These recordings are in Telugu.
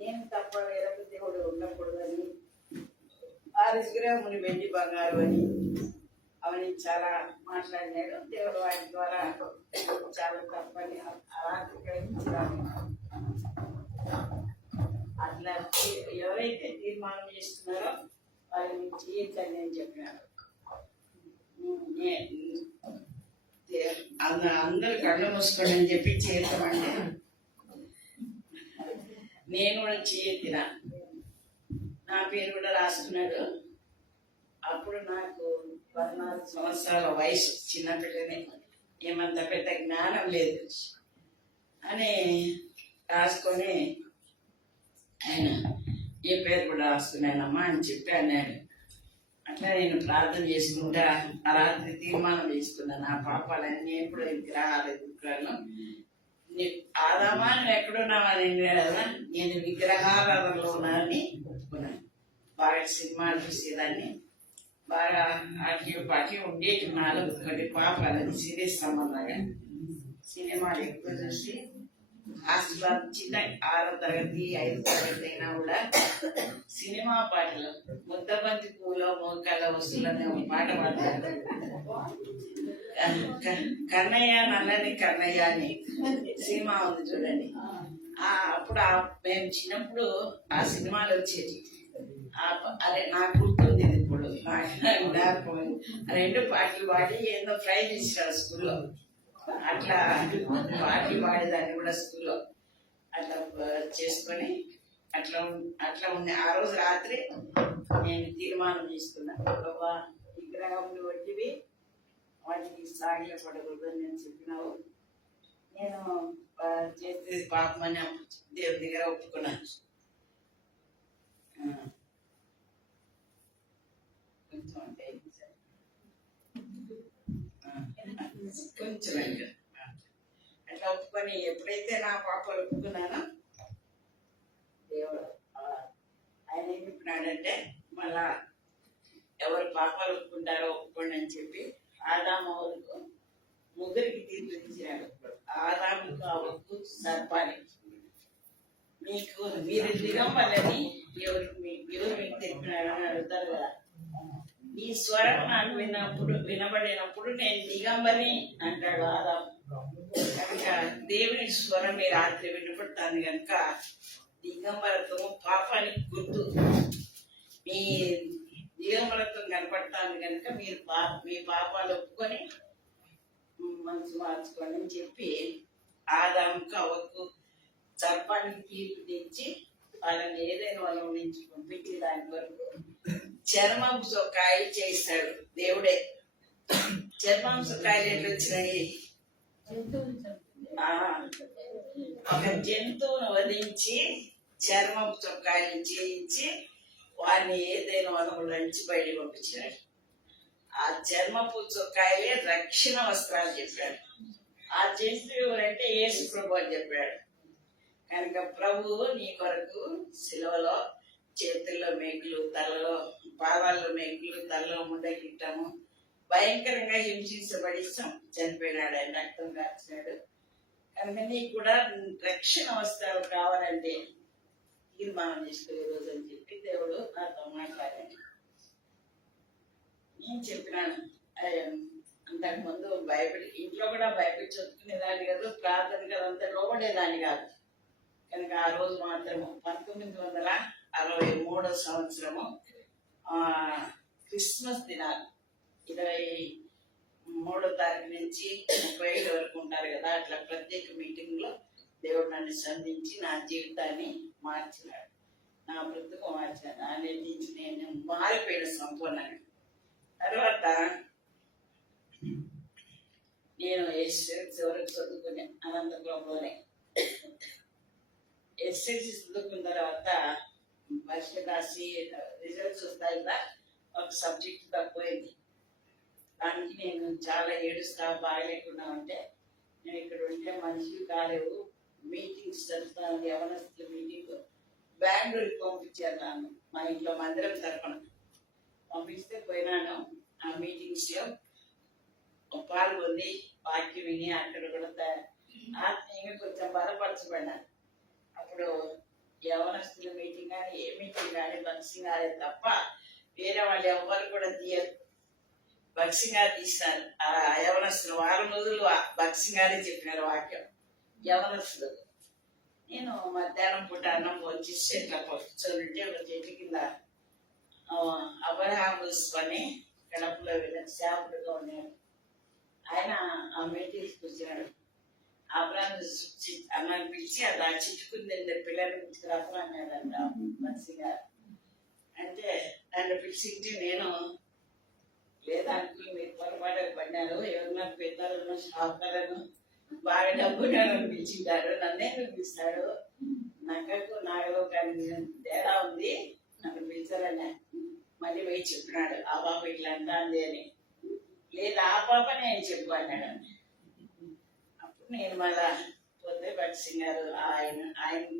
నేను తప్ప వేరొక దేవుడు ఉండకూడదని, ఆ విగ్రహముని వెండి బంగారు అని అవన్నీ చాలా మాట్లాడినాడు. దేవుడు వాటి ద్వారా చాలా తప్పని అలాంటి గ్రహించాను. అట్లా ఎవరైతే తీర్మానం చేస్తున్నారో వాళ్ళని చేయొచ్చని నేను చెప్పినాను. అందరు కళ్ళు మూసుకోండి అని చెప్పి చేద్దామంటే నేను కూడా చేయెత్తిన. నా పేరు కూడా రాసుకున్నాడు. అప్పుడు నాకు 14 సంవత్సరాల వయసు, చిన్నపిల్లనే, ఏమంత పెద్ద జ్ఞానం లేదు అని రాసుకొని ఆయన ఏ పేరు కూడా రాస్తున్నానమ్మా అని చెప్పి అన్నాడు. అట్లా నేను ప్రార్థన చేసుకుంటా ఆ రాత్రి తీర్మానం చేసుకున్నాను. నా పాపాలన్నీ ఎప్పుడు విగ్రహాలు ఆదామా నువ్వు ఎక్కడున్నావని కదా, నేను విగ్రహారాధనలో ఉన్నానని ఒప్పుకున్నాను. బాగా సినిమాలు చూసేదాన్ని, బాగా ఆకి పాకి ఉండేటి నాలో ఒకటి పాపాలని సీరియస్ సంబంధంగా సినిమాలు ఎక్కువ చూసి హాస్టల్ చిన్న 6వ తరగతి 5వ తరగతి అయినా కూడా సినిమా పాటలు ముద్దబంతి పూలో మోకాళ్ళ వస్తువులనే ఒక పాట పాడతారు. కన్నయ్య నల్లని కన్నయ్య అని సినిమా ఉంది చూడండి. అప్పుడు మేము చిన్నప్పుడు ఆ సినిమాలు వచ్చేది. అదే నాకు గుర్తుంది ఇప్పుడు. రెండు పాటలు పాడి ఏదో ప్రైజ్ ఇచ్చారు స్కూల్లో. అట్లా పాటలు పాడేదాన్ని కూడా స్కూల్లో. అట్లా చేసుకొని అట్లా ఉంది. ఆ రోజు రాత్రి నేను తీర్మానం చేసుకున్నాను, బాబా విగ్రహములు వంటివి వాటికి సాగిల పడకూడదని నేను చెప్పినావు. నేను చేసేది పాపమని దేవుడి దగ్గర ఒప్పుకున్నాను. కొంచెం అంటే కొంచెం అట్లా ఒప్పుకొని ఎప్పుడైతే నా పాపలు ఒప్పుకున్నానో దేవుడు ఆయన ఏం చెప్పినాడంటే, మళ్ళా ఎవరు పాపాలు ఒప్పుకుంటారో ఒప్పుకోండి అని చెప్పి ఆదాముకు ముగ్గురికి తీర్పు ఇచ్చినాడు. ఆదాముకు అవ్వకు సర్పానికి, మీకు మీరు దిగంబరని ఎవరు మీకు తెలిపినాడని అడుగుతారు కదా. నీ స్వరం నాకు వినబడినప్పుడు నేను దిగంబరి అంటాడు ఆదాము. కనుక దేవుని స్వరం మీ రాత్రి వినపడుతుంది కనుక దిగంబరత్వం పాపానికి గుర్తు. మీ దిగంబరత్వం కనపడుతుంది కనుక మీరు మీ పాపాలు ఒప్పుకొని మనసు మార్చుకోండి అని చెప్పి ఆదాముకు అవ్వకు సర్పానికి తీర్పు తెచ్చి వాళ్ళని ఏదైనా వాళ్ళ నుంచి పంపించి దాని వరకు చర్మం సొక్కాయలు చేస్తాడు దేవుడే. చర్మం సొక్కాయలు ఎట్లా వచ్చినాయి? ఒక జంతువును వధించి చర్మం చొక్కాయలు చేయించి వారిని ఏదైనా వనముల నుంచి బయట పంపించాడు. ఆ చర్మపు చొక్కాయలే రక్షణ వస్త్రాలు చెప్పాడు. ఆ జంతువు ఎవరంటే యేసు ప్రభు అని చెప్పాడు. కనుక ప్రభువు నీ కొరకు సిలువలో చేతుల్లో మేకులు, తలలో పాదాల్లో మేకులు, తలలో ముండకిట్టము భయంకరంగా హింసించబడి చనిపోయినాడు. ఆయన రక్తం కాచినాడు. కనుక నీకు కూడా రక్షణ వస్త్రాలు కావాలంటే తీర్మానం చేసుకునే రోజు అని చెప్పి దేవుడు నాతో మాట్లాడాడు. నేను చెప్పినాను, అంతకుముందు బైబిల్ ఇంట్లో కూడా బైబిల్ చదువుకునేదాన్ని కాదు, ప్రార్థన కదంతా లోబడేదాన్ని కాదు. కనుక ఆ రోజు మాత్రము 1963 సంవత్సరము క్రిస్మస్ దినాలు 23వ తారీఖు నుంచి 35 వరకు ఉంటారు కదా. అట్లా ప్రత్యేక మీటింగ్ లో దేవుడు నన్ను సంధించి నా జీవితాన్ని మార్చినాడు, నా బ్రతుకు మార్చాడు. అనేది నేను మారిపోయిన సంపూర్ణంగా. తర్వాత నేను ఎస్ఎస్ఎల్సీ వరకు చదువుకునే అనంతపురంలోనే. ఎస్ఎస్ఎల్సీ చదువుకున్న తర్వాత పరీక్ష రాసి రిజల్ట్స్ వస్తాయి కదా, ఒక సబ్జెక్ట్ తక్కువైంది. దానికి నేను చాలా ఏడుస్తా, బాగలేకుండా ఉంటే నేను ఇక్కడ ఉంటే మనిషికి కాలేవు, మీటింగ్స్ జరుగుతాను, యవనస్తుల మీటింగ్ బెంగళూరుకి పంపించారు నన్ను. మా ఇంట్లో మందిరం తరపున పంపిస్తే పోయినాను. ఆ మీటింగ్స్లో పాల్గొని వాక్యం విని అక్కడ కూడా ఆత్మీయంగా కొంచెం బలపరచబడినాను. అప్పుడు యవనస్తుల మీటింగ్ కానీ ఏ మీటింగ్ కానీ భక్సింగారే తప్ప వేరే వాళ్ళు ఎవరు కూడా తీయరు. భక్సింగారు తీస్తారు. ఆ యవనస్తులు వారం రోజులు భక్సింగారే చెప్పినారు వాక్యం యవనస్తులు. నేను మధ్యాహ్నం పూట అన్నం వచ్చి ఇట్లా కూర్చొని ఒక చెట్టు కింద అబ్రహాం చూసుకొని కడపలో వెళ్ళిన సేవకుడుగా ఉన్నాడు. ఆయన ఆ మీటింగ్కి కూర్చున్నాడు. అబ్రహాం అన్నాన్ని పిలిచి అది ఆ చిట్టుకుంది పిల్లల్ని పిలుచుకురాపరా అన్నాడంట మంచిగా. అంటే నన్ను పిలిచి నేను లేదా అనుకుని మీరు పొరపాటు పడినారు, ఎవరన్నా పెద్దలను షాపులను బాగా డబ్బులను పిలిచింటారు, నన్నే పిలిపిస్తాడు, నాగలో కానీ తేడా ఉంది, నన్ను పిలిచారని మళ్ళీ పోయి చెప్పినాడు. ఆ పాప ఇట్లా అంటాంది అని. లేదా ఆ పాప నేను చెప్పు అన్నాడు. అప్పుడు నేను మళ్ళా పొద్దు పట్టిసినారు ఆయన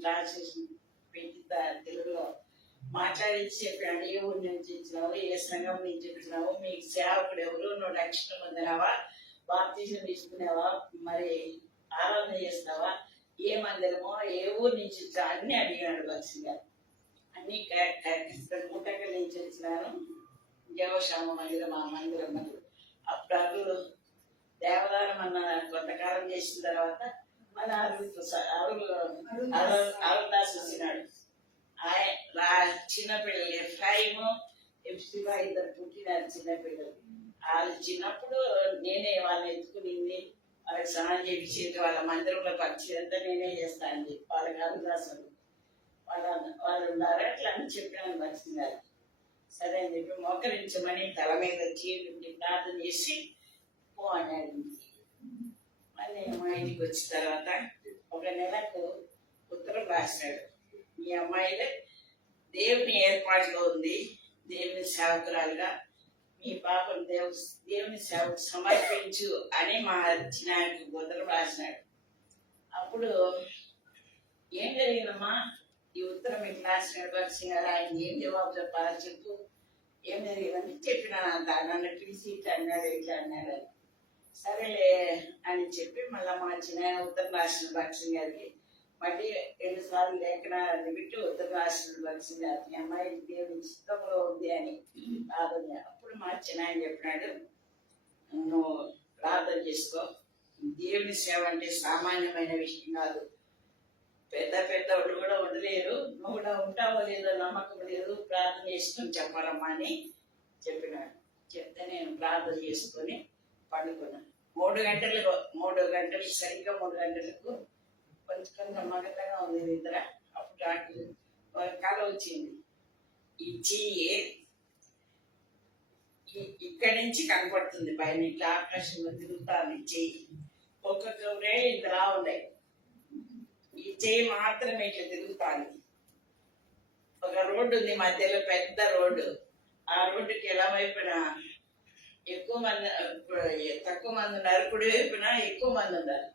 ట్రాన్స్లేషన్ పెట్టి తెలుగులో మాట్లాడించి చెప్పాడు. ఏ ఊరి నుంచి ఇచ్చినావు, ఏ సంఘం నుంచి ఇచ్చినావు, మీకు సేవకుడు ఎవరు, నువ్వు రక్షణ పొందినావా, బాప్తిజం తీసుకున్నావా, మరి ఆరాధన చేస్తావా, ఏ మందిరమో, ఏ ఊరు నుంచి ఇచ్చా అన్ని అడిగినాడు భక్సి గారు. అన్ని ముట్టకల నుంచి వచ్చినాను. దేవశామ మందిరం ఆ మందిరం మరి అప్పుడు దేవదానం అన్న కొంతకాలం చేసిన తర్వాత మన అరుణదాస్ వచ్చినాడు. చిన్నపిల్లలు ఎఫ్రాయిము ఎఫ్సిబా ఇద్దరు పుట్టినారు చిన్నపిల్లలు. వాళ్ళు చిన్నప్పుడు నేనే వాళ్ళని ఎత్తుకునింది, వాళ్ళకి స్నానం చేయించేది, వాళ్ళ మందిరంలో పరిచయంతా నేనే చేస్తాను చెప్పి వాళ్ళకి అరుదాసులు వాళ్ళు ఉన్నారు. అట్లా అని చెప్పాను భక్తి గారు. సరే అని చెప్పి మోకరించమని తల మీద చీరుండి ప్రార్థన చేసి పో అన్నాడు. మళ్ళీ మా ఇంటికి వచ్చిన తర్వాత ఒక నెలకు ఉత్తరం రాశాడు. ఈ అమ్మాయిలే దేవుని ఏర్పాటులో ఉంది, దేవుని సేవకురాలుగా మీ పాపను దేవుని సేవకు సమర్పించు అని మా చిన్నాయనకు ఉత్తరం రాసినాడు. అప్పుడు ఏం జరిగిందమ్మా, ఈ ఉత్తరం ఇట్లా రాసినాడు భక్సి గారు, ఆయన ఏం జవాబు చెప్పాలా చెప్పు, ఏం జరిగిందని చెప్పినాను. అంత నన్ను పిలిచి ఇట్లా అన్నాడు ఇట్లా అన్నాడు అని. సరేలే అని చెప్పి మళ్ళీ మా చిన్నాయన ఉత్తరం రాసిన భక్సి గారికి మళ్ళీ 2 సార్లు లేఖనాన్ని పెట్టి ఉత్తరం రాసిన భక్సి గారికి అమ్మాయి దేవుని చిత్తంలో ఉంది అని ప్రార్థన. అప్పుడు మా చిన్నాయన చెప్పినాడు, నువ్వు ప్రార్థన చేసుకో, దేవుని సేవ అంటే సామాన్యమైన విషయం కాదు, పెద్ద పెద్ద వాళ్ళు కూడా ఉండలేరు, నువ్వు కూడా ఉంటావో లేదో నమ్మకం లేదు, ప్రార్థన చేసుకొని చెప్పాలమ్మా అని చెప్పినాడు. చెప్తే నేను ప్రార్థన చేసుకొని పండుకున్నాను. 3 గంటలకు సరిగ్గా 3 గంటలకు కొంచెం మగతగా ఉంది నిద్ర. అప్పుడు నాకు కళ వచ్చింది. ఈ చెయ్యి ఇక్కడి నుంచి కనపడుతుంది పైన, ఇట్లా ఆకాశంలో తిరుగుతాను. ఈ చెయ్యి ఒక్కొక్కరే ఇంతలా ఉన్నాయి, ఈ చెయ్యి మాత్రమే ఇట్లా తిరుగుతాను. ఒక రోడ్డు ఉంది మధ్యలో, పెద్ద రోడ్డు. ఆ రోడ్డుకి ఎలా వైపున ఎక్కువ మంది, తక్కువ మంది ఉన్నారు, కుడి వైపున ఎక్కువ మంది ఉన్నారు.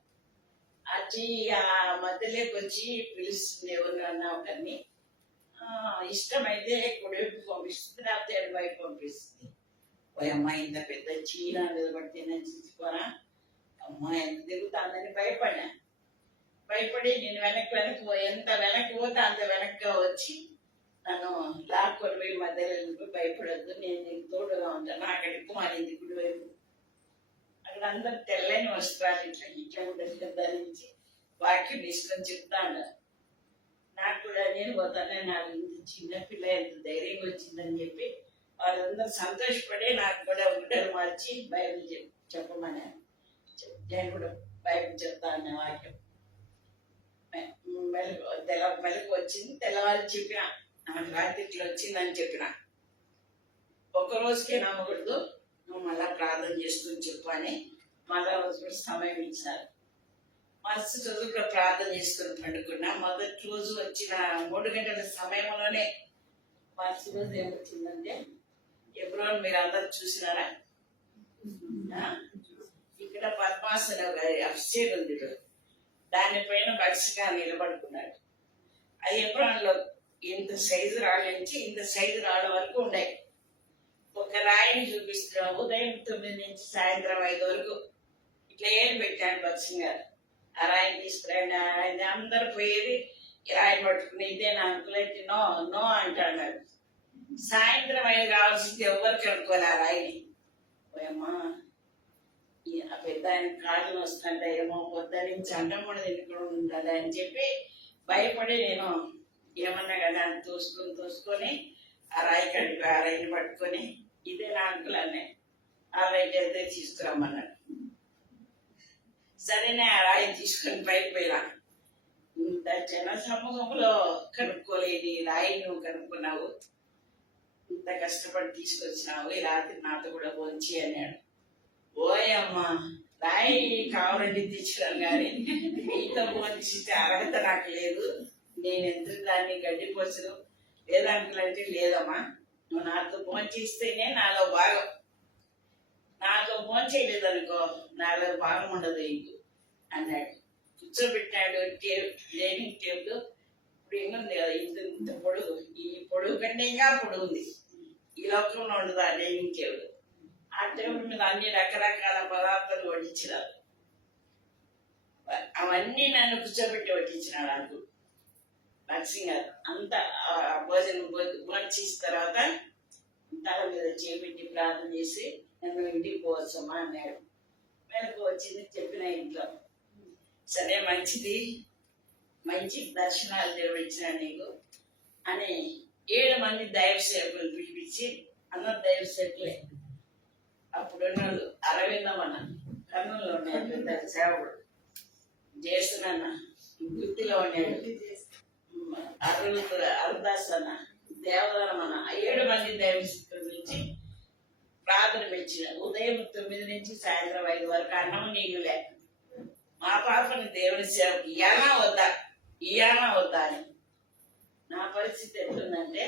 ఆ చెయ్యి ఆ మధ్యలోకి వచ్చి పిలుస్తుంది ఎవరినన్నా ఒకరిని. ఇష్టమైతే కుడివైపు పంపిస్తుంది, లేకపోతే ఎడవైపు పంపిస్తుంది. ఓ అమ్మాయి ఇంత పెద్ద చీర నిలబడితే నేను చూసుకోరా, అమ్మాయి ఎంత తిరుగుతుందని భయపడి నేను వెనక్కి ఎంత వెనక్కి పోతే అంత వెనక్కి వచ్చి నన్ను లాక్కొని పోయి మధ్యలో భయపడద్దు, నేను నీకు తోడుగా ఉంటాను, అక్కడికి మారింది కుడివైపు. అక్కడ అందరు తెల్లని వస్త్రాలు ఇట్లా కూడా ధరించి వాక్యం తీసుకొని చెప్తాను. నాకు కూడా నేను పోతానే, నాకు ఇంత చిన్నపిల్ల ఎంత ధైర్యంగా వచ్చిందని చెప్పి వాళ్ళందరూ సంతోషపడి నాకు కూడా గుడ్డలు మార్చి బైబిల్ చెప్పమని నేను కూడా బైబిల్ చెప్తాను వాక్యం. మెలకు వచ్చింది, తెల్లవారు చెప్పిన నాకు రాత్రి ఇట్లా వచ్చిందని చెప్పిన. ఒక్కరోజుకే నమ్మకూడదు, నువ్వు మళ్ళా ప్రార్థన చేసుకుని చెప్పు అని మళ్ళా రోజు సమయం ఇచ్చారు. మరుసటి రోజు కూడా ప్రార్థన చేసుకుని పండుకున్నా. మొదటి రోజు వచ్చిన 3 గంటల సమయంలోనే మరుసటి రోజు ఏమొచ్చిందంటే, ఎబ్రోన్ మీరు అందరు చూసినారా, ఇక్కడ పద్మాసన అభిషేక్ ఉంది, దానిపైన భక్సిగా నిలబడుకున్నాడు. అది ఎబ్రోన్లో ఇంత సైజు రాళ్ళ నుంచి ఇంత సైజు రాళ్ళ వరకు ఉన్నాయి. ఒక రాయిని చూపిస్తున్నా, ఉదయం 9 నుంచి సాయంత్రం 5 వరకు ఇట్లా ఏం పెట్టాడు భక్సింగ్ గారు. ఆ రాయిని తీసుకురండి, ఆయన అందరు పోయేది రాయి పట్టుకుని ఇదే నా అంకుల్ అయితే నో నో అంటాడు. సాయంత్రం అయ్యి కావాల్సింది ఎవరు కనుక్కోలే ఆ రాయిని. పోయమ్మా ఆ పెద్ద ఆయన కాళ్ళు వస్తుంటే ఏమో పొద్దు నుంచి అంటం కూడా తినకుండా ఉండాలి అని చెప్పి భయపడి నేను ఏమన్నా కదా అని తోసుకొని ఆ రాయి కడిపి ఆ రాయిని పట్టుకొని ఇదే నా అంకుల్ అనే ఆ రాయి అయితే తీసుకురమ్మన్నాడు. సరేనే ఆ రాయి తీసుకొని పైకి పోయినా. ఇంత జన సమూహంలో కనుక్కోలేని రాయి నువ్వు కనుక్కున్నావు, ఇంత కష్టపడి తీసుకొచ్చినావు, ఈ రాత్రి నాతో కూడా భోంచి అన్నాడు. ఓయమ్మా రాయి కావాలంటే తీసుకురాను కానీ నీతో భోంచితే అర్హత నాకు లేదు, నేను ఎందుకు దాన్ని గడ్డిపోసను లేదంటే లేదమ్మా, నువ్వు నాతో భోంచిస్తేనే నాలో భాగం, నాతో భోంచేయలేదనుకో నాలో భాగం ఉండదు ఇంకు అన్నాడు. కూర్చోబెట్టాడు డైనింగ్ టేబుల్. ఇప్పుడు ఏముంది కదా ఇంత ఇంత పొడుగు, ఈ పొడుగు కంటే ఇంకా పొడుగుంది, ఈ లోకంలో ఉండదు ఆ డైనింగ్ టేబుల్. ఆ టేబుల్ మీద అన్ని రకరకాల పదార్థాలు వడ్డించినారు. అవన్నీ నన్ను కూర్చోబెట్టి వడ్డించినాడు నాకు నర్సింగ్ గారు. అంతా భోజనం భోంచేసిన తర్వాత తల మీద చేపెట్టి ప్రార్థన చేసి నన్ను ఇంటికి పోవచ్చమ్మా అన్నాడు. వెనక్కి వచ్చింది చెప్పిన ఇంట్లో. సరే మంచిది, మంచి దర్శనాలు నిర్వహించినాడు నీకు అని 7 మంది దైవ సేవకులు పిలిపించి, అందరు దైవ సేవకులే. అప్పుడున్న అరవిందమన్న కర్నూలులో ఉన్నాడు పెద్ద సేవకుడు, జేసునన్న గుత్తిలో ఉన్నాడు, అరుదాస్ అన్న, దేవదనం అన్న, 7 మంది దైవ సేవకుల నుంచి ప్రార్థన పెంచిన. ఉదయం 9 నుంచి సాయంత్రం 5 వరకు అన్నం నీళ్ళు లేక మా పాపని దేవుని సేవకు ఇయానా వద్దా అని. నా పరిస్థితి ఎట్లుందంటే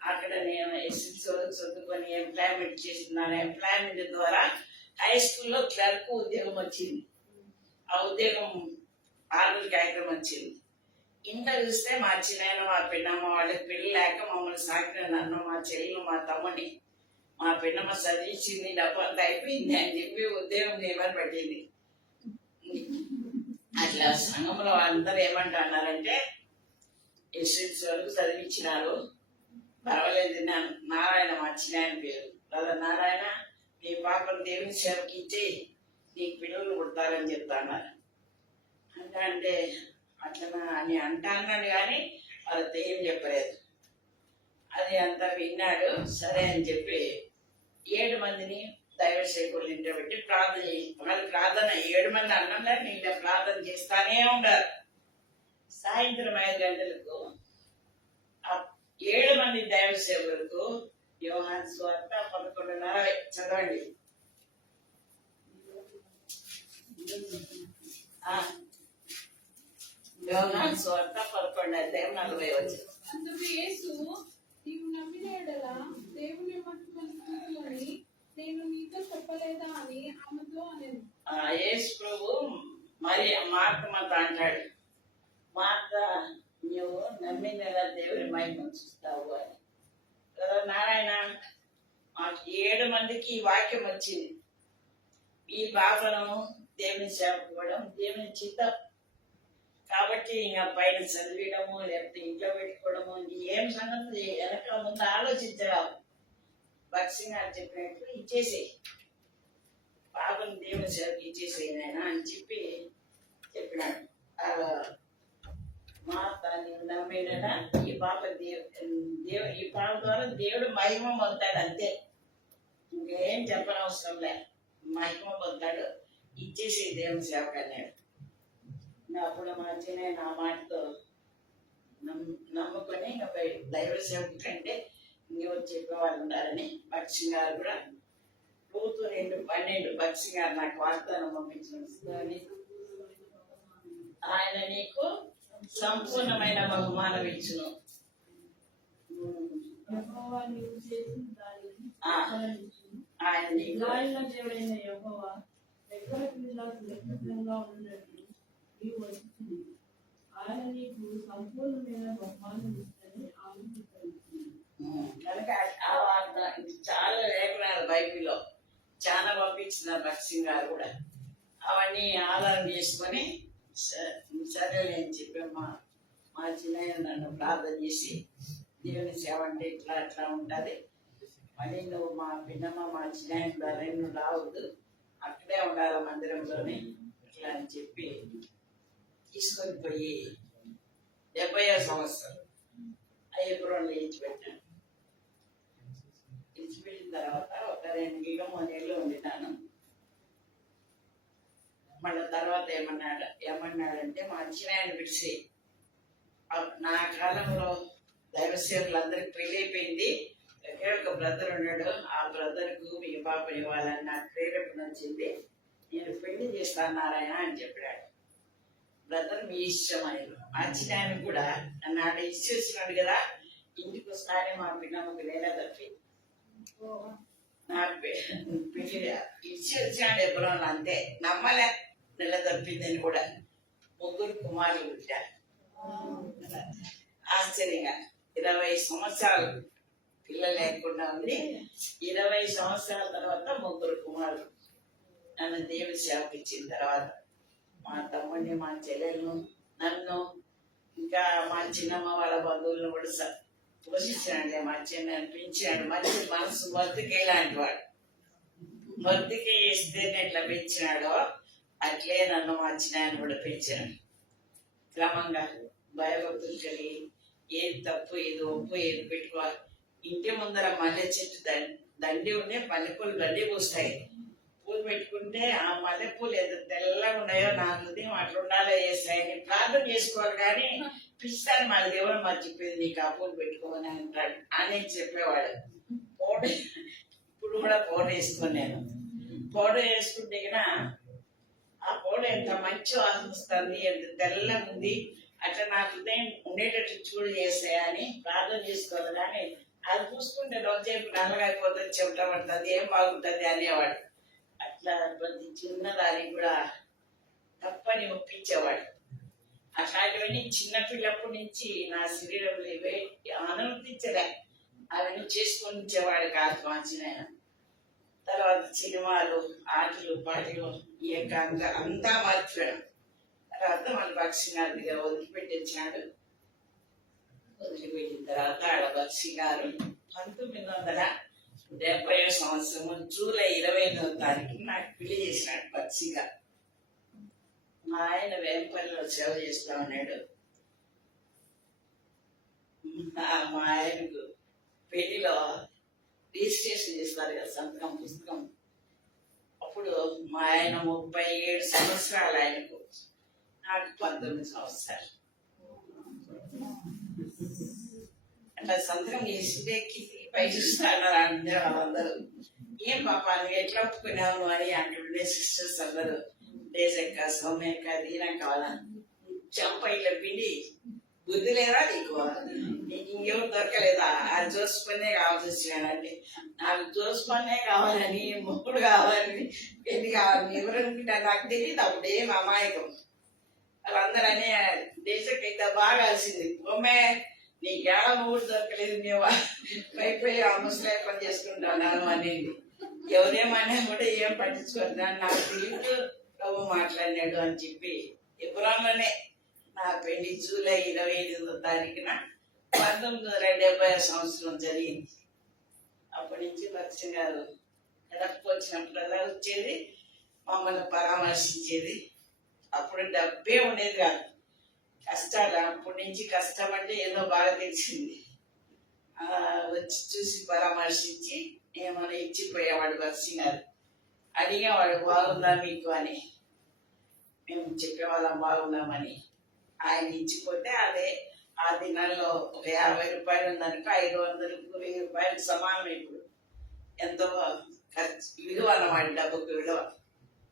అక్కడ నేను ఎస్ఎస్సీ వరకు చదువుకొని ఎంప్లాయ్మెంట్ చేస్తున్నాను. ఎంప్లాయ్మెంట్ ద్వారా హై స్కూల్లో క్లర్క్ ఉద్యోగం వచ్చింది. ఆ ఉద్యోగం 6 రోజులకి కాగితం వచ్చింది. ఇంట్లో చూస్తే మా చిన్న మా పిన్నమ్మ వాళ్ళకి పెళ్లి లేక మమ్మల్ని సాకిన నన్ను, మా చెల్లెలు, మా తమ్ముని మా పిన్నమ్మ చదివించింది, డబ్బు అంతా అయిపోయింది అని చెప్పి ఉద్యోగం చేయమని పట్టింది. అట్లా సంఘంలో అందరూ ఏమంటున్నారంటే ఎస్ఎస్సీ వరకు చదివించినారు, పర్వాలేదు. నారాయణ మా చిన్న పేరు, బ్రదర్ నారాయణ, నీ పాపను దేవుని సేవకి ఇచ్చి నీకు పిల్లలు పుడతారని చెప్తాన్నారు. అంటే అట్లా అని అంటాన్నాడు కానీ వాళ్ళతో ఏం చెప్పలేదు. అది అంతా విన్నాడు. సరే అని చెప్పి 7 మందిని దైవ సేవకులు ఇంట్లో పెట్టి ప్రార్థన చేసి, వాళ్ళు ప్రార్థన 7 మంది అన్నంలో నీళ్ళ ప్రార్థన చేస్తానే ఉండారు. సాయంత్రం 5 గంటలకు 7 మంది దైవ సేవకులకు యోహాను సువార్త 11:40 చదవండి. యోహాను సువార్త 11:40 వచ్చింది. అందుకు యేసు, నీవు నమ్మిన యెడల దేవుని మహిమను చూపులని నేను నీతో చెప్పలేదా అని ఆమెతో అనెను. యేసు ప్రభు మరి మార్త అంటాడు, మార్త నువ్వు నమ్మిన దేవుని మహిమను చూస్తావు అని. నారాయణ మాకు 7 మందికి ఈ వాక్యం వచ్చింది. ఈ పాపను దేవుని సేవకోవడం దేవుని చిత్తం కాబట్టి ఇంకా పైన చదివిడము లేకపోతే ఇంట్లో పెట్టుకోవడము ఏం సంగతి వెనక ముందు ఆలోచించడం. భక్తి గారు చెప్పినట్టు ఇచ్చేసేయి, పాపను దేవుని సేవకి ఇచ్చేసేయి నాయనా అని చెప్పినాడు. మార్త నీవు నమ్మినా ఈ పాప ఈ పాప ద్వారా దేవుడు మహిమ పొందుతాడు, అంతే, ఇంకేం చెప్పనవసరం లే. మహిమ పొందుతాడు, ఇచ్చేసి దేవుని సేవకు అన్నాడు. అప్పుడు మా చిన్న నా మాటతో నమ్ముకొని ఇంకా దైవ సేవకు కంటే ఇంకెవరు చెప్పేవాళ్ళు ఉన్నారని భక్తి గారు కూడా రూతు 2:12 భక్తి గారు నాకు వాగ్దానం పంపించిన, ఆయన నీకు సంపూర్ణమైన బహుమానం ఇచ్చును, ఆయన నీకు ఆయన నీకు సంపూర్ణమైన బహుమానం ఇస్తని ఆమె కనుక ఆ వార్త చాలా లేఖనాలు బైబిల్లో చాలా పంపించినారు భక్తి గారు కూడా. అవన్నీ ఆధారం చేసుకొని సరే అని చెప్పమ్మా మా చిన్నయ్య నన్ను ప్రార్థన చేసి దేవుని సేవ అంటే ఇట్లా అట్లా ఉంటుంది, మళ్ళీ నువ్వు మా పిన్నమ్మ మా చిన్నయ్య ద్వారా నువ్వు రావద్దు, అక్కడే ఉండాలి మందిరంలోనే ఇట్లా అని చెప్పి తీసుకొని పోయి 70వ సంవత్సరం అయ్యపురంలో ఇచ్చిపెట్టాను. ఇచ్చిపెట్టిన తర్వాత ఒక 2 నెలలు ఉండినాను. మళ్ళీ తర్వాత ఏమన్నాడంటే మా చిన్నాయన పిలిచి, నా కాలంలో దైవ సేవలందరికి పెళ్లి అయిపోయింది, ఒకే ఒక బ్రదర్ ఉన్నాడు, ఆ బ్రదర్కు మీ పాప ఇవ్వాలని నాకు ప్రేరేపణ వచ్చింది, నేను పెళ్లి చేస్తాను నారాయణ అని చెప్పాడు. బ్రదర్ మీ ఇష్టం అని. మా చిన్నాయన కూడా నన్ను ఆడ ఇచ్చి వచ్చినాడు కదా, ఇంటికి వస్తానే మా పిన్నమ్మకి నేనే తప్పి నా పెళ్లి ఇచ్చి వచ్చినాడు ఎప్పుడన్నా, అంతే నమ్మలే నెల తప్పిందని కూడా. 3 కుమారులు పుట్టారు. ఆశ్చర్యంగా 20 సంవత్సరాలు పిల్లలు లేకుండా ఉంది. 20 సంవత్సరాల తర్వాత 3 కుమారులు. నన్ను దేవుని సేవకు ఇచ్చిన తర్వాత మా తమ్ముడిని, మా చెల్లెలను, నన్ను, ఇంకా మా చిన్నమ్మ వాళ్ళ బంధువులను కూడా పోషించాడు. మా చిన్న పెంచాడు. మంచి మనసు మొద్దుకే లాంటి వాడు. మొద్దుకే ఇస్తే ఎట్లా పెంచినాడో అట్లే నన్ను మా చిన్నాయన కూడా పెంచాను. క్రమంగా భయభక్తులు కలిగి ఏది తప్పు ఏది ఒప్పు ఏది పెట్టుకోవాలి. ఇంటి ముందర మల్లె చెట్టు దండి ఉండే మల్లెపూలు దండి పూస్తాయి. పూలు పెట్టుకుంటే ఆ మల్లెపూలు ఎంత తెల్లగా ఉన్నాయో నా హృదయం అట్లా ఉండాలో వేస్తాయని ప్రార్థన చేసుకోవాలి. కానీ పిస్తాను మన దేవుడు మర్చిపోయింది, నీకు ఆ పూలు పెట్టుకోమని అంటాడు అని చెప్పేవాడు. పౌడర్ ఇప్పుడు కూడా పౌడర్ వేసుకొని నేను పౌడర్ వేసుకుంటే కన్నా ఆ పౌడర్ ఎంత మంచి వాసన వస్తుంది, ఎంత తెల్లగా ఉంది, అట్లా నా హృదయం ఉండేటట్టు చూడు చేస్తాయని ప్రార్థన చేసుకోవాలి. కానీ అది చూసుకుంటే రోజేపు నల్లగా అయిపోతుంది, చెమట పడుతుంది, ఏం బాగుంటుంది అనేవాడు. అట్లా ప్రతి చిన్నదానికి కూడా తప్పని ఒప్పించేవాడు. అట్లాంటివన్నీ చిన్నపిల్లప్పటి నుంచి నా శరీరంలో ఇవే అనుమతించలే, అవన్నీ చేసుకొని ఉంచేవాడు కాదు మా చిన్న. తర్వాత సినిమాలు, ఆటలు, పాటలు ఈ యొక్క అంతా మర్చిపోయాడు. తర్వాత మన బక్సి గారి దగ్గర వదిలిపెట్టించాడు. వదిలిపెట్టిన తర్వాత ఆడ బక్సి గారు 1970వ సంవత్సరం జూలై 28వ తారీఖు నాకు పెళ్లి చేసినాడు బక్సి గారు. మా ఆయన వేంపల్లిలో సేవ చేస్తా ఉన్నాడు. మా ఆయనకు పెళ్లిలో రిజిస్ట్రేషన్ చేస్తారు కదా, సంతకం పుస్తకం. అప్పుడు మా ఆయన 37 సంవత్సరాలు, ఆయనకు, నాకు 19 సంవత్సరాలు. అట్లా సంతకం చేసింటే పై చూస్తాను అందరూ. ఏం పాప నువ్వు ఎట్లా ఒప్పుకున్నావు అని అంటుండే సిస్టర్స్ అందరూ. దేశక్క, సౌమ్యక్క, దీనా కావాలా, చంప ఇట్లా పిండి బుద్ధి లేదా నీకు ఇంకెవరు దొరకలేదా, ఆ జోస్ పనే కావాల్సి వచ్చినానంటే, నాకు జోస్ పనే కావాలని, మొక్కుడు కావాలని, పెళ్లి కావాలని ఎవరనుకుంటా నాకు తెలియదు. అప్పుడేం అమాయకం. వాళ్ళందరూ అనే దేశకైతే బాగా కలిసింది, బొమ్మే నీకు ఏడ మూడు దొరకలేదు, మేము అయిపోయి ఆ ముసలి పని చేసుకుంటున్నాను అనేది. ఎవరేమన్నా కూడా ఏం పట్టించుకుంటున్నాను, నాకు తెలియదు ప్రభు మాట్లాడినాడు అని చెప్పి ఎప్పుడోనే నా పెళ్లి జూలై 25వ తారీఖున 1970వ సంవత్సరం జరిగింది. అప్పటి నుంచి లక్ష్మి గారు ఎడకు వచ్చినప్పుడల్లా వచ్చేది, మమ్మల్ని పరామర్శించేది. అప్పుడు డబ్బే ఉండేది కాదు, కష్టాలు. అప్పటి నుంచి కష్టం అంటే ఏదో బాగా తెలిసింది. వచ్చి చూసి పరామర్శించి ఏమైనా ఇచ్చిపోయేవాడు లక్ష్మి గారు. అడిగేవాడు బాగుందా మీకు అని, మేము చెప్పేవాళ్ళం బాగున్నామని. ఆయన ఇచ్చిపోతే అదే ఆ దినాల్లో ఒక 50 రూపాయలు ఉందనుకో 500, 1000 రూపాయలు సమానం. ఇప్పుడు ఎంతో ఖర్చు, విలువ అన్నమాట, డబ్బుకు విలువ.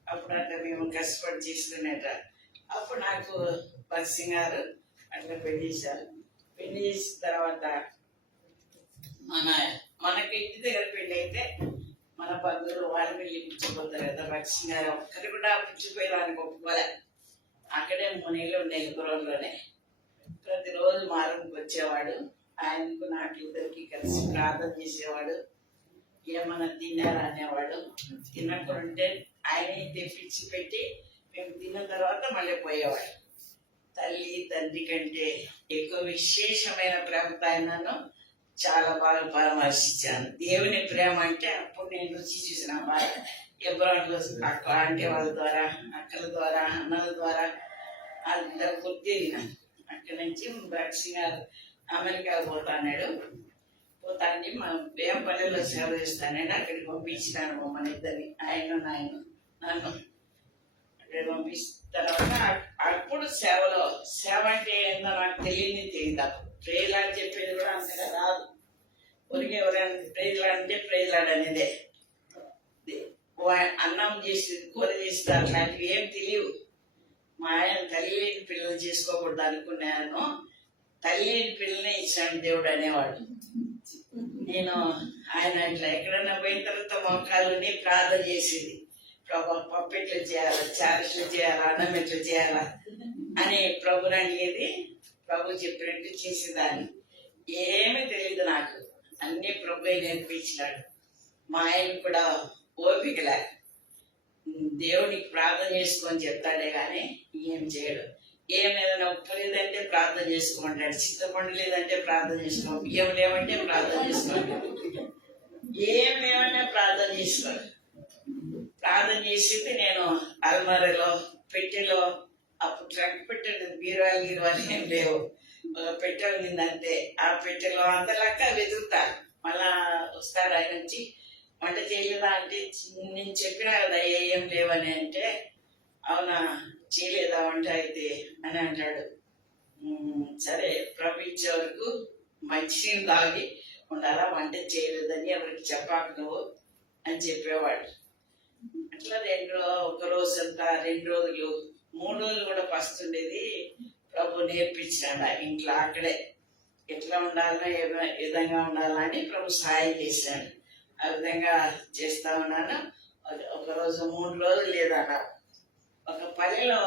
అప్పుడు అట్లా మేము కష్టపడి చేసుకునేట. అప్పుడు నాకు బక్సి గారు అట్లా పెళ్లి చేశారు. పెళ్లి చేసిన తర్వాత మనకి ఇంటి దగ్గర పెళ్లి అయితే మన బంధువులు వాళ్ళు వెళ్ళి పిచ్చిపోతారు కదా. బక్సి గారు ఒక్కరి కూడా పిచ్చిపోయేదానికి ఒప్పుకోలే. అక్కడే 3 నెలలు ఉండే గురంలోనే. ప్రతిరోజు మారంకి వచ్చేవాడు. ఆయనకు నాకు ఇద్దరికి కలిసి ప్రార్థన చేసేవాడు. ఏమన్నా తిన్నారా అనేవాడు. తిన్నప్పుడు ఉంటే ఆయనే తెప్పించి పెట్టి మేము తిన్న తర్వాత మళ్ళీ పోయేవాడు. తల్లి తండ్రి కంటే ఎక్కువ విశేషమైన ప్రేమతో ఆయనను చాలా బాగా పరామర్శించాను. దేవుని ప్రేమ అంటే అప్పుడు నేను రుచి చూసిన బాగా ఎబ్రాన్లో అక్క అంటే వాళ్ళ ద్వారా, అక్కల ద్వారా, అన్నల ద్వారా అది గుర్తేది నాకు. అక్కడి నుంచి భక్తి గారు అమెరికా పోతాన్నాడు. పోతాన్ని మా వేంపల్లిలో సేవ చేస్తానని అక్కడికి పంపించినాను మమ్మల్ని ఇద్దరిని, ఆయన నన్ను అక్కడ పంపించిన తర్వాత అప్పుడు సేవ అంటే ఏందో నాకు తెలియదు. అప్పుడు ప్రేలాడు చెప్పేది కూడా అంతగా రాదు. ఊరికి ఎవరైనా ప్రేలాడంటే ప్రేలాడు అనేదే. అన్నం చేసి కూర చేస్తే అట్లాంటివి ఏం తెలియవు. మా ఆయన తల్లి లేని పిల్లలు చేసుకోకూడదు అనుకున్నాను. తల్లి లేని పిల్లనే ఇచ్చాడు దేవుడు అనేవాడు. నేను ఆయన ఇట్లా ఎక్కడన్నా పోయిన తర్వాత మొక్కలని ప్రార్థన చేసేది. ప్రభు పప్పు ఎట్లా చేయాలా, చారు ఎట్లా చేయాలా, అన్నం ఎట్లా చేయాలా అని ప్రభుని అడిగేది. ప్రభు చెప్పినట్టు చేసేదాన్ని. ఏమీ తెలియదు నాకు, అన్ని ప్రభు నేర్పించినాడు. మా ఆయన కూడా ఓపికలే, దేవునికి ప్రార్థన చేసుకొని చెప్తాడే కానీ ఏం చేయడు. ఏమైనా ఉప్పు లేదంటే ప్రార్థన చేసుకోమంటాడు, చింతపండు లేదంటే ప్రార్థన చేసుకో, బియ్యం లేవంటే ప్రార్థన చేసుకోండి, ఏం లేవంటే ప్రార్థన చేసుకోండి. ప్రార్థన చేసింది నేను అల్మారలో పెట్టెలో, అప్పుడు ట్రక్ పెట్టండి, బీరువాలు ఏం లేవు, పెట్టె ఉందంటే ఆ పెట్టెలో అంతలాక్క వెతుకుతా. మళ్ళా వస్తాడు ఆయన నుంచి, వంట చేయలేదా అంటే నేను చెప్పినా కదా ఏం లేవని అంటే, అవునా చేయలేదా వంట అయితే అని అంటాడు. సరే ప్రభు ఇచ్చే వరకు మంచి తాగి ఉండాలా, వంట చేయలేదని ఎవరికి చెప్పాకు నువ్వు అని చెప్పేవాడు. అట్లా ఒక రోజు అంతా 2 రోజులు 3 రోజులు కూడా పస్తుండేది. ప్రభు నేర్పించాడు ఇంట్లో అక్కడే ఎట్లా ఉండాలో ఏ విధంగా ఉండాలా అని ప్రభు సహాయం చేశాడు. ఆ విధంగా చేస్తా ఉన్నాను. ఒక రోజు 3 రోజులు లేదన్నా, ఒక పల్లెలో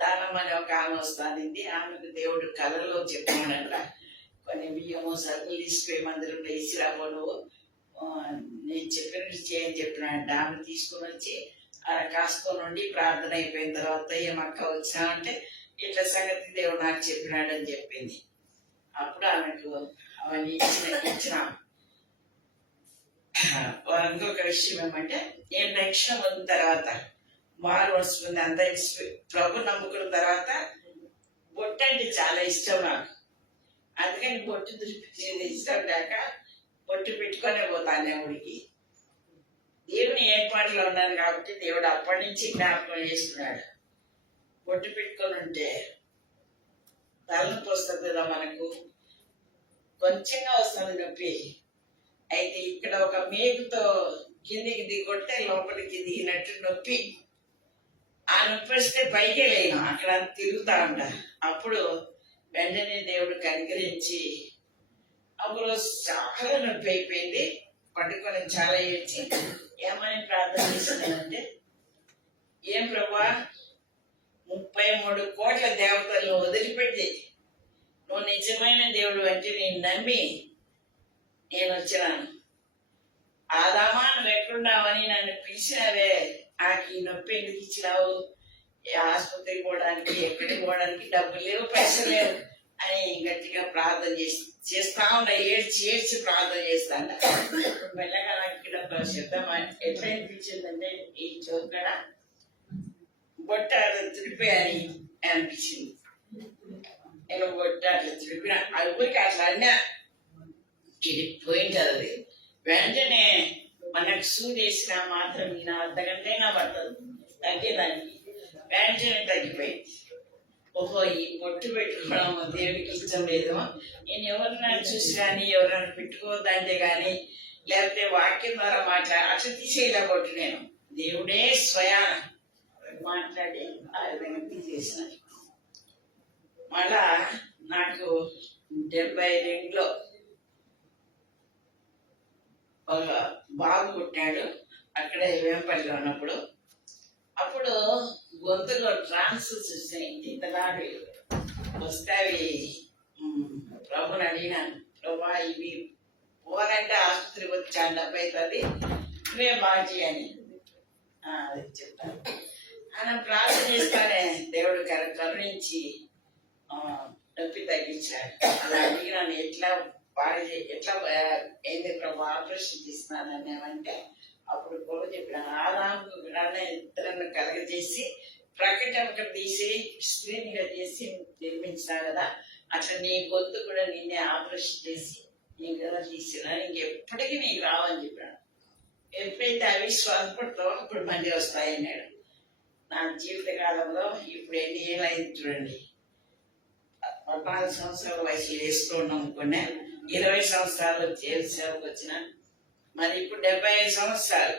దానమ్మ అని ఒక ఆమె వస్తానింది. ఆమెకు దేవుడు కళలో చెప్పాడంట, కొన్ని బియ్యము సరుకులు తీసుకుపోయి మందిరంలో ఇచ్చిరాబో నువ్వు, నేను చెప్పినట్టు చేయని చెప్పినాడంట. ఆమె తీసుకొని వచ్చి ఆడ కాసుకొని ఉండి ప్రార్థన అయిపోయిన తర్వాత ఏమక్క వచ్చామంటే ఇట్లా సంగతి దేవుడు నాకు చెప్పినాడు అని చెప్పింది. అప్పుడు ఆమెకు అవన్నీ ఇచ్చిన ఇంకొక విషయం ఏమంటే, నేను రక్షణ పొందిన తర్వాత మారు వస్తుంది అంత ప్రభు నమ్ముకున్న తర్వాత బొట్టు అంటే చాలా ఇష్టం నాకు. అందుకని బొట్టు దురిపించేది ఇష్టం లేక బొట్టు పెట్టుకొనే పోతాను ఊరికి. దేవుని ఏర్పాట్లో ఉన్నాను కాబట్టి దేవుడు అప్పటి నుంచి జ్ఞాపకం చేసుకున్నాడు. బొట్టు పెట్టుకొని ఉంటే తలనొప్పి వస్తుంది కదా మనకు, కొంచెంగా వస్తుంది నొప్పి. అయితే ఇక్కడ ఒక మేకుతో కిందికి దిగొట్టే లోపలికి దిగినట్టు నొప్పి. ఆ నొప్పి వస్తే పైకే లేను, అక్కడ తిరుగుతా ఉంటా. అప్పుడు వెంటనే దేవుడు కనికరించి అప్పుడు చాలా నొప్పి అయిపోయింది. పట్టుకొని చాలా ఏడ్చి ఏమని ప్రార్థన చేశానంటే, ఏం ప్రభా 33 కోట్ల దేవతలను వదిలిపెట్టి నువ్వు నిజమైన దేవుడు అంటే నేను నమ్మి నేను వచ్చినాను. ఆదామా నువ్వు ఎక్కడున్నావని నన్ను పిలిచినావే, నాకు ఈ నొప్పి ఎందుకు ఇచ్చినావు, ఆసుపత్రికి పోవడానికి ఎక్కడికి పోవడానికి డబ్బులు లేవు, పైసలు లేవు అని గట్టిగా ప్రార్థన చేస్తా ఉన్నా. ఏడ్చి ప్రార్థన చేస్తాను. మెల్లగా నాకు ఇక్కడ శబ్దం ఎట్లా అనిపించిందంటే, ఈ చోక్కడ బొట్ట తుడిపోయాని అనిపించింది. నేను బొట్ట అట్లా తుడిపిన, అది ఊరికి అట్లా అన్నా ఇది పోయింటారు. అది వెంటనే మనకు సూదేసిన మాత్రం ఈయన అర్ధగంటైనా పడుతుంది తగ్గేదానికి, వెంటనే తగ్గిపోయింది. ఓహో, ఈ బొట్టు పెట్టుకోవడం దేవుడికి ఇష్టం లేదు, నేను ఎవరినైనా చూసి కానీ ఎవరైనా పెట్టుకోవద్దంటే కానీ లేకపోతే వాక్యం ద్వారా అట్లా తీసేయలే బొట్టు. నేను దేవుడే స్వయాన మాట్లాడి ఆ విధంగా తీసేసిన. మళ్ళా నాకు 72లో ఒక బాబు పుట్టాడు అక్కడే వేంపల్లిలో ఉన్నప్పుడు. అప్పుడు గొంతులో ట్రాన్స్ఫర్స్ వచ్చినాయి, ఇంతలాంటి వస్తే అవి ప్రభుని అడిగినాను, ప్రభా ఇవి పోవాలంటే ఆసుపత్రికి వచ్చి డబ్బు అవుతుంది, నువ్వే బాగా చేయని అది చెప్తాను. ఆయన ప్రార్థన చేస్తానే దేవుడు కరుణించి నొప్పి తగ్గించాడు. అలా అడిగినాను, ఎట్లా బాగా ఎట్లా ఏంది ప్రభు ఆపరేషన్ తీస్తున్నానని ఏమంటే అప్పుడు ప్రభు చెప్పిన ఆదాము ఇద్దరు కలగజేసి ప్రకటన తీసి స్క్రీన్గా చేసి నిర్మించినా కదా, అట్లా నీ గొంతు కూడా నిన్నే ఆపరేషన్ చేసి నీ కదా తీసినా ఇంకెప్పటికీ నీకు రావని చెప్పాడు. ఎప్పుడైతే అవిశ్వాసం పడతావో అప్పుడు మళ్ళీ వస్తాయి అన్నాడు. నా జీవిత కాలంలో ఇప్పుడు ఎన్ని ఏళ్ళు అయింది చూడండి. 14 సంవత్సరాల వయసులో వేస్తూ ఉన్నాం అనుకున్నా, 20 సంవత్సరాలు జైలు సేవకు వచ్చిన, మరి ఇప్పుడు 75 సంవత్సరాలు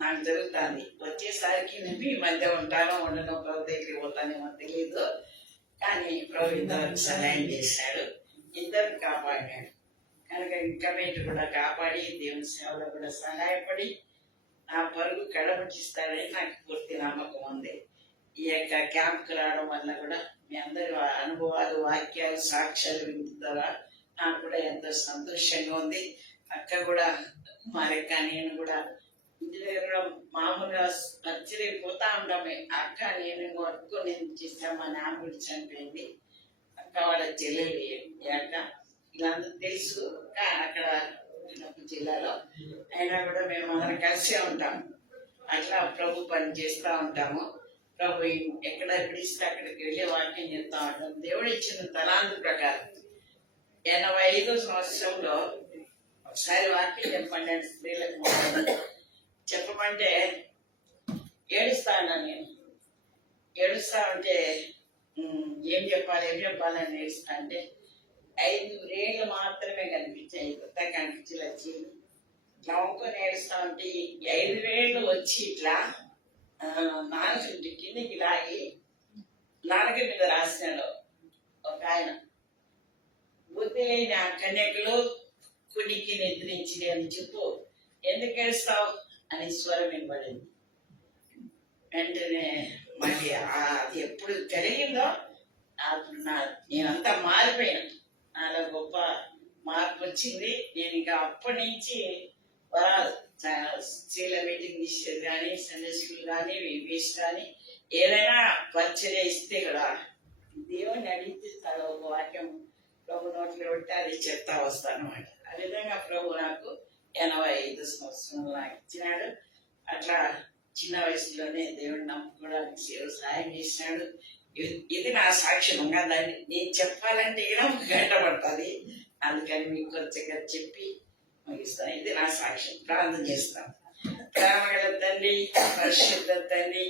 నాకు జరుగుతుంది. వచ్చేసరికి నేను ఈ మధ్య ఉంటానో ఉండనో ప్రభు దగ్గరికి పోతానేమో తెలియదు, కానీ ప్రభు ఇంతవరకు సహాయం చేశాడు, ఇద్దరు కాపాడినాడు. కనుక ఇంకా మీరు కూడా కాపాడి దేవుని సేవలో కూడా సహాయపడి నా పరుగు కడపట్టిస్తాడని నాకు పూర్తి నమ్మకం ఉంది. ఈ యొక్క క్యాంప్కి రావడం వల్ల కూడా మీ అందరి అనుభవాలు, వాక్యాలు, సాక్ష్యాలు వింటున్నారా నాకు కూడా ఎంతో సంతోషంగా ఉంది. అక్క కూడా కుమారక్క నేను కూడా ఇంటి దగ్గర కూడా మామూలుగా ఆశ్చర్యపోతా ఉంటాము. అక్క నేను వర్క్ నేను చేస్తాను, మా నాన్న కూడా చనిపోయింది, అక్క వాళ్ళ చెల్లెలు అక్క ఇలాంతా తెలుసు. అక్కడ జిల్లాలో అయినా కూడా మేము అందరం కలిసే ఉంటాము. అట్లా ప్రభు పని చేస్తూ ఉంటాము. ప్రభు ఎక్కడ ఇస్తే అక్కడికి వెళ్ళి వాక్యం చెప్తా ఉంటాం. దేవుడు ఇచ్చిన తలాంతు ప్రకారం 85 సంవత్సరంలో ఒకసారి వాక్యం చెప్పండి అంటే స్త్రీలకు చెప్పమంటే ఏడుస్తా ఉన్నాను. నేను ఏడుస్తా ఉంటే ఏం చెప్పాలని ఏడుస్తా అంటే 5 రేళ్ళు మాత్రమే కనిపించాయి, కొత్త కనిపించలే. చీలు నవ్వుకొని ఏడుస్తా ఉంటే 5 రేళ్ళు వచ్చి ఇట్లా నాలుగు కిందికి లాగి నాలుగు మీద రాసినాడు ఒక ఆయన. బుద్ధి లేని ఆ కన్యకలు కునికి నిద్రించి అని చెప్పు, ఎందుకు ఏడుస్తావు అని స్వరం వినబడింది. వెంటనే మళ్ళీ అది ఎప్పుడు జరిగిందో అప్పుడు నేనంతా మారిపోయాను. నాలో గొప్ప మార్పు వచ్చింది. నేను ఇంకా అప్పటి నుంచి స్త్రీల మీటింగ్ తీసేది కానీ, సండే స్కూల్ కానీ, విబీఎస్ కానీ ఏదైనా పరిచర్య ఇస్తే కూడా దేవుని అడిగితే ఒక వాక్యం ప్రభు నోట్లో పెట్టి అది చెప్తా వస్తాను అన్నమాట. ఆ విధంగా ప్రభు నాకు 85 సంవత్సరాలు నాకు ఇచ్చినాడు. అట్లా చిన్న వయసులోనే దేవుడు నమ్ముకోవడానికి సహాయం చేసినాడు. ఇది నా సాక్ష్యంగా దాన్ని నేను చెప్పాలంటే ఒక గంట పడుతుంది, అందుకని మీకు కొద్దిగా చెప్పి ముగిస్తాను. ఇది నా సాక్ష్యం. ప్రార్థన చేస్తాను. ప్రేమగల తండ్రి, పరిశుద్ధ తండ్రి,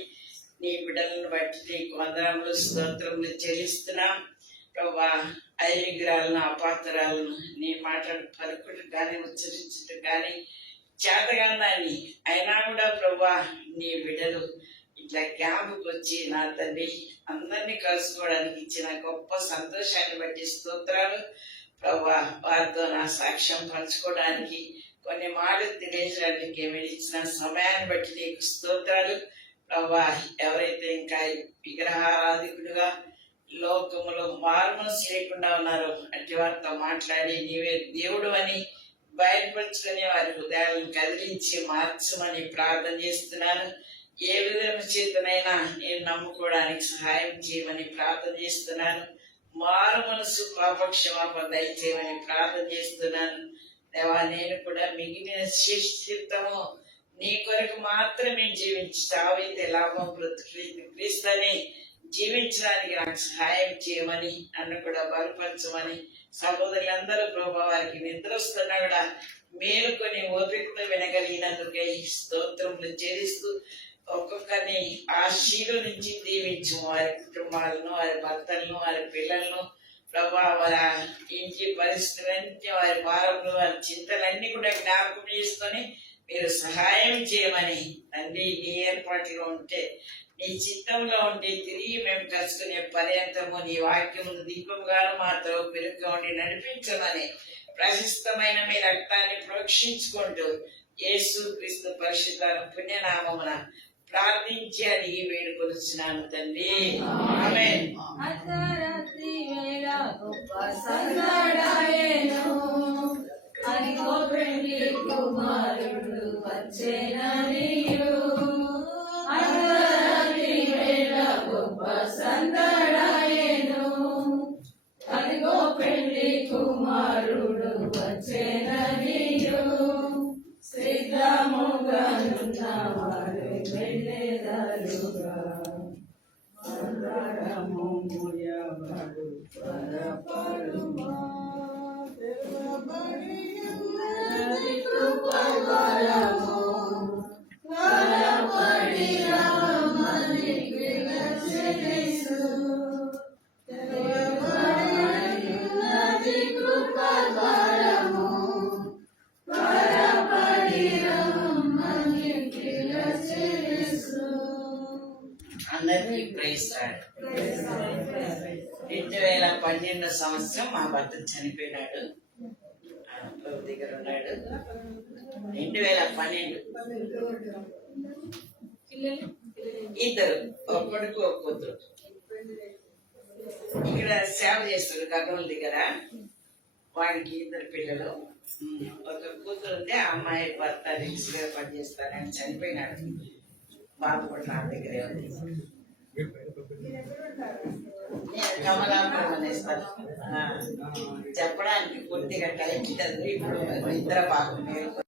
నీ బిడ్డలను బట్టి నీకు వందనములు స్తోత్రములు చెల్లిస్తున్నాం. ప్రభా ఐవిగ్రహాలను, అపాత్రాలను నీ మాటలు పలుకుడు కానీ ఉచ్చరించడం కానీ చేతగాని అయినా కూడా ప్రభా నీ బిడ్డలు ఇట్లా క్యాంపుకి వచ్చి నా తండ్రి అందరినీ కలుసుకోవడానికి ఇచ్చిన గొప్ప సంతోషాన్ని బట్టి స్తోత్రాలు. ప్రభా వారితో నా సాక్ష్యం పంచుకోవడానికి, కొన్ని మాటలు తెలియజేయడానికి మీరు ఇచ్చిన సమయాన్ని బట్టి నీకు స్తోత్రాలు. ప్రభా ఎవరైతే ఇంకా విగ్రహారాధికుడుగా లోకములో మారుమనసు లేకుండా ఉన్నారో అట్టి వారితో మాట్లాడి నీవే దేవుడు అని బయటపరుచుకొని వారి హృదయాలను కదిలించి మార్చమని ప్రార్థన చేస్తున్నాను. ఏ విధమైన చేతనైనా నేను నమ్ముకోవడానికి సహాయం చేయమని ప్రార్థన చేస్తున్నాను. మారు మనసు పాపక్షమాపణ దయచేయమని ప్రార్థన చేస్తున్నాను. దేవా నేను కూడా మిగిలిన శిష్టము నీ కొరకు మాత్రమే జీవించి చావైతే లాభం క్రీస్తుని జీవించడానికి నాకు సహాయం చేయమని, నన్ను కూడా బలపరచమని, సహోదరులందరూ ప్రభావ వారికి నిద్ర వస్తున్నా కూడా మేలుకొని ఓపికతో వినగలిగినందుకే స్తోత్రములు చెల్లిస్తూ ఒక్కొక్కరిని ఆ శీల నుంచి దీవించు. వారి కుటుంబాలను, వారి భర్తలను, వారి పిల్లలను ప్రభా వారి ఇంటి పరిస్థితులన్నీ, వారి భారములు, వారి చింతలన్నీ కూడా జ్ఞాపకం చేసుకొని మీరు సహాయం చేయమని తండ్రి నీ ఏర్పాటులో ఉంటే, నీ చిత్తంలో ఉంటే తిరిగి మేము కలుసుకునే పర్యంతము నీ వాక్యము దీపంగాను మాతో పెరుగుగా ఉండి నడిపించమని ప్రశస్తమైన మీ రక్తాన్ని ప్రోక్షించుకుంటూ యేసు క్రీస్తు పరిశుద్ధ పుణ్యనామమున ప్రార్థించి అడిగి వేడుకొలుచున్నాను తండ్రి. ఆమేన్. అర్ధరాత్రి వేళ గొప్ప సందడాయెను, అదిగో పెండ్లి కుమారుడు వచ్చెననియు. అర్ధరాత్రి వేళ గొప్ప సందడాయెను, పెళ్లి కుమారుడు వచ్చేననియు సిద్ధముగానున్న వారు వెళ్ళెదరుగా. సంతానము మూయబడు పరపరుమా, తెరవబడి ఉన్నది కృపబలము త్వరపడి రమ్మని పిలచెదెసు. త్వరపడి ఉన్నది కృపబలము త్వరపడి రమ్మని పిలచెదెసు. అందరికీ ప్రైజ్ రాడు. 2012 సంవత్సరం మా భర్త చనిపోయినాడు. ప్రభు దగ్గర ఉన్నాడు. 2012 పిల్లలు ఇద్దరు, ఒక్కడికి ఒక కూతురు. ఇక్కడ సేవ చేస్తారు గర్భం దగ్గర. వాడికి ఇద్దరు పిల్లలు. ఒక కూతురు ఉంది. ఆ అమ్మాయి భర్త రిక్స్ గా పనిచేస్తారని చనిపోయినాడు. బాబు కూడా నా దగ్గరే ఉంది. నేను కమలాపురం అనేస్తాను. చెప్పడానికి కొద్దిగా టైం లేదు. ఇప్పుడు నిద్ర బాగుంది.